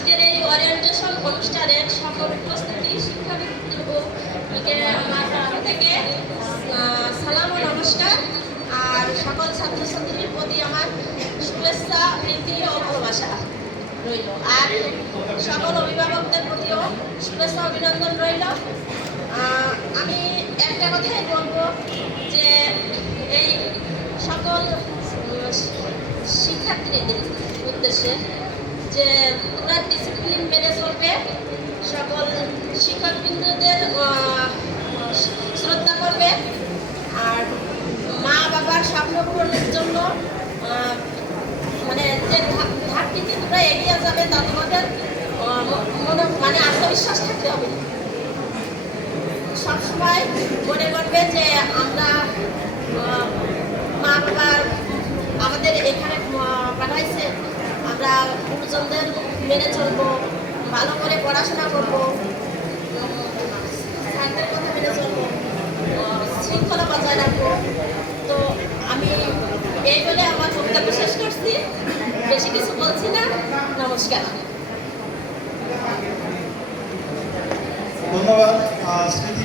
আজকের এই ওরিয়েন্টেশন অনুষ্ঠানের সকল উপস্থিতি শিক্ষাবিদকে আমার পক্ষ থেকে সালাম ও নমস্কার। আর সকল ছাত্রছাত্রীর প্রতি আমার শুভেচ্ছা, প্রীতি ও ভালোবাসা রইল। আর সকল অভিভাবকদের প্রতিও শুভেচ্ছা অভিনন্দন রইল। আমি একটা কথাই বলবো যে এই সকল শিক্ষার্থীদের উদ্দেশ্যে যে তোমরা ডিসিপ্লিন মেনে চলবে, সকল শিক্ষকবৃন্দদের শ্রদ্ধা করবে, আর মা বাবার স্বপ্ন পূরণের জন্য মানে যে ধাপটিতে তোমরা এগিয়ে যাবে তা তোমাদের মানে আত্মবিশ্বাস থাকতে হবে। সবসময় মনে করবে যে আমরা মা বাবার আমাদের এখানে পাঠাইছে, আমরা গুরুজনদের মেনে চলবো, ভালো করে পড়াশোনা করবো, স্যারদের কথা মেনে চলবো, শৃঙ্খলা বজায় রাখবো। তো আমি এই বলে আমার বক্তব্য শেষ করছি, বেশি কিছু বলছি না। নমস্কার। ধন্যবাদ স্মৃতি।